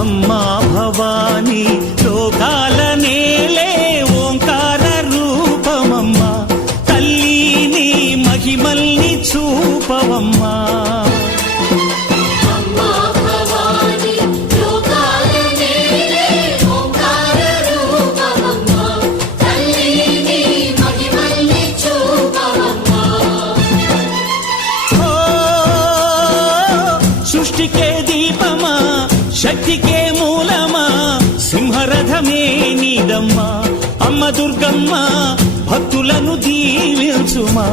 అమ్మా భవానీ లోకాల నేలే ఓంకార రూపమమ్మా, తల్లి నీ మహిమల్ని చూపవమ్మా. సృష్టికే దీపమా, శక్తికే మూలమా, సింహరథమే నీదమ్మా. అమ్మ దుర్గమ్మ భక్తులను దీవించుమా.